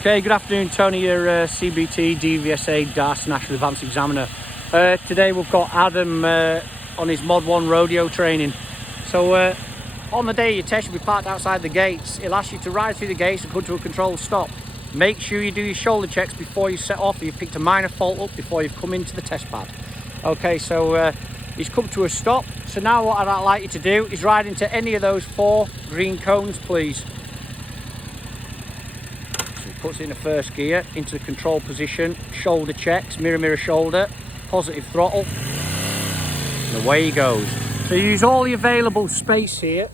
Okay, good afternoon, Tony, your CBT, DVSA, DAS, National Advanced Examiner. Today we've got Adam on his Mod 1 rodeo training. So on the day your test, you'll be parked outside the gates. It'll ask you to ride through the gates and come to a controlled stop. Make sure you do your shoulder checks before you set off. You've picked a minor fault up before you've come into the test pad. Okay, so he's come to a stop. So now what I'd like you to do is ride into any of those 4 green cones, please. Puts it in the first gear, into the control position, shoulder checks, mirror shoulder, positive throttle, and away he goes. So use all the available space here.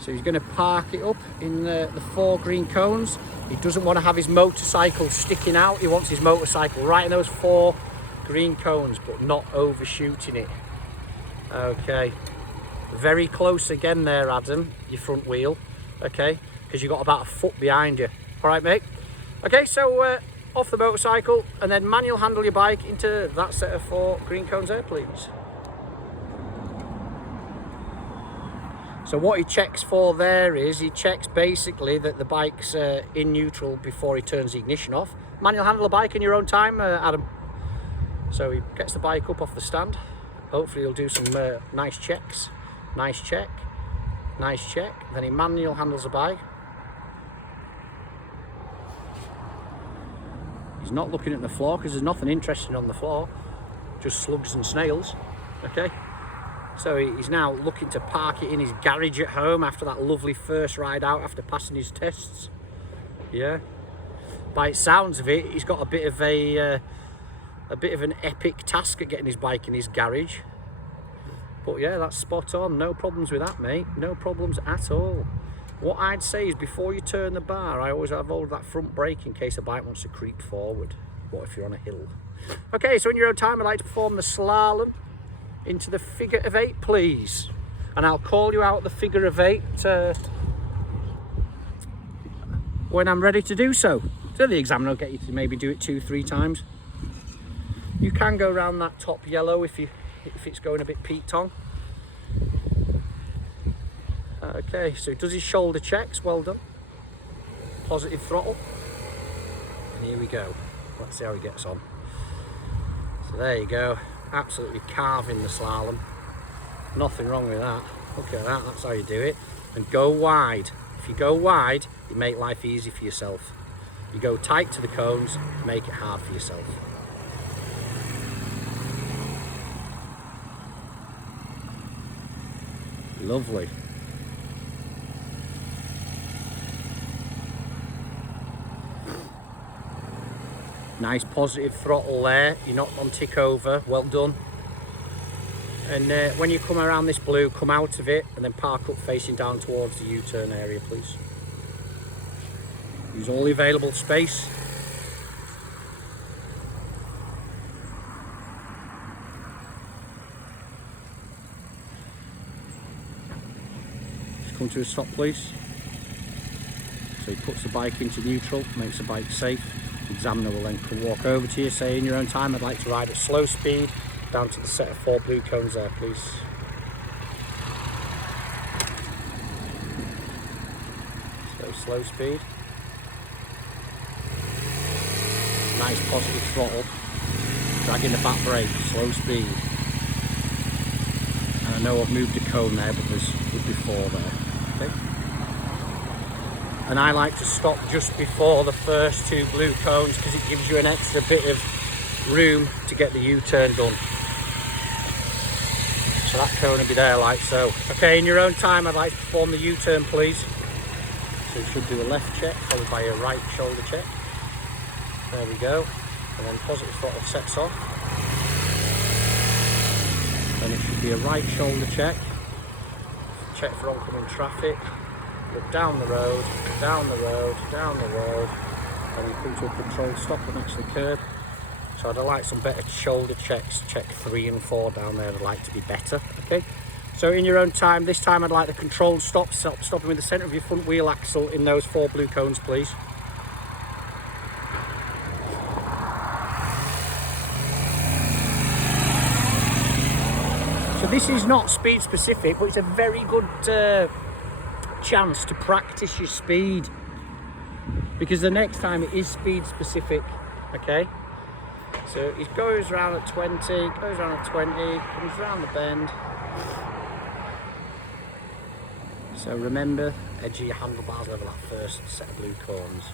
So he's going to park it up in the 4 green cones. He doesn't want to have his motorcycle sticking out. He wants his motorcycle right in those 4 green cones, but not overshooting it. Okay. Very close again there, Adam, your front wheel, okay, because you've got about a foot behind you. All right, mate? Okay, so off the motorcycle and then manual handle your bike into that set of 4 green cones there, please. So what he checks for there is, he checks basically that the bike's in neutral before he turns the ignition off. Manual handle the bike in your own time, Adam. So he gets the bike up off the stand. Hopefully he'll do some nice checks. Nice check, nice check. Then he manual handles the bike. He's not looking at the floor because there's nothing interesting on the floor, just slugs and snails. Okay, so he's now looking to park it in his garage at home after that lovely first ride out after passing his tests. Yeah, by sounds of it, he's got a bit of an epic task at getting his bike in his garage. But yeah, that's spot on. No problems with that, mate. No problems at all. What I'd say is before you turn the bar, I always have hold that front brake in case a bike wants to creep forward. What if you're on a hill? Okay, so in your own time, I'd like to perform the slalom into the figure of 8, please. And I'll call you out the figure of 8 when I'm ready to do so. So the examiner will get you to maybe do it 2-3 times. You can go around that top yellow if it's going a bit peaked on. Okay, so he does his shoulder checks, well done. Positive throttle. And here we go. Let's see how he gets on. So there you go. Absolutely carving the slalom. Nothing wrong with that. Look at that, that's how you do it. And go wide. If you go wide, you make life easy for yourself. You go tight to the cones, make it hard for yourself. Lovely. Nice positive throttle there. You're not on tick over. Well done. And when you come around this blue, come out of it and then park up facing down towards the U-turn area, please. Use all the available space. Come to a stop, please. So he puts the bike into neutral, makes the bike safe. The examiner will then walk over to you, say in your own time, I'd like to ride at slow speed down to the set of 4 blue cones there, please. So slow speed. Nice positive throttle. Dragging the back brake, slow speed. And I know I've moved a cone there, but there's would be 4 there. Okay. And I like to stop just before the first 2 blue cones because it gives you an extra bit of room to get the U-turn done. So that cone will be there like so. Okay, in your own time, I'd like to perform the U-turn, please. So you should do a left check followed by a right shoulder check. There we go. And then positive throttle sets off. Then it should be a right shoulder check. Check for oncoming traffic. Look down the road, down the road, down the road, and you come to a controlled stop next to the curb. So I'd like some better shoulder checks. Check 3 and 4 down there. I'd like to be better. Okay. So in your own time, this time I'd like the controlled stop. Stopping with the centre of your front wheel axle in those 4 blue cones, please. So this is not speed specific, but it's a very good chance to practice your speed, because the next time it is speed specific. Okay, so he goes around at 20, goes around at 20, comes around the bend. So remember, edge of your handlebars level that first set of blue cones.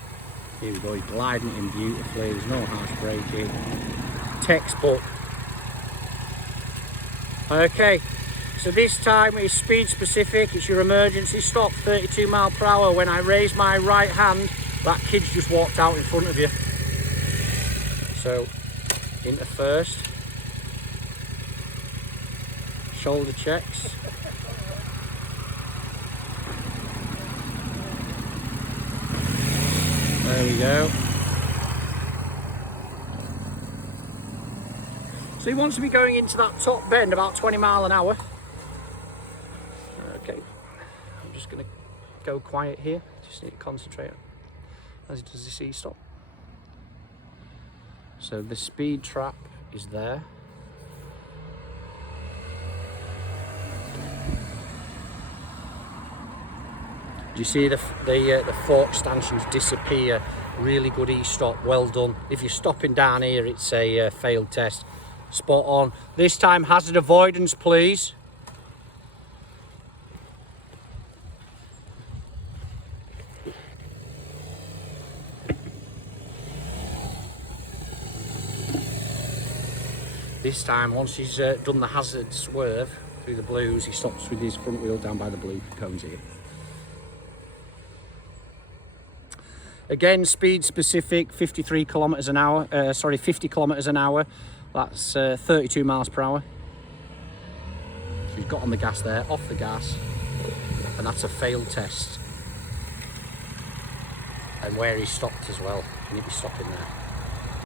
Here we go, he's gliding it in beautifully, there's no harsh braking. Textbook. Okay, so this time it's speed specific, it's your emergency stop, 32 miles per hour. When I raise my right hand, that kid's just walked out in front of you. So, into first. Shoulder checks. There we go. So he wants to be going into that top bend about 20 miles an hour. Okay, I'm just going to go quiet here. Just need to concentrate as he does the stop. So the speed trap is there. Do you see the fork stanchions disappear? Really good e-stop, well done. If you're stopping down here, it's a failed test. Spot on. This time hazard avoidance, please. This time, once he's done the hazard swerve through the blues, he stops with his front wheel down by the blue cones here. Again, speed specific, 50 kilometers an hour. That's 32 miles per hour. So he's got on the gas there, off the gas, and that's a failed test. And where he stopped as well, can you be stopping there?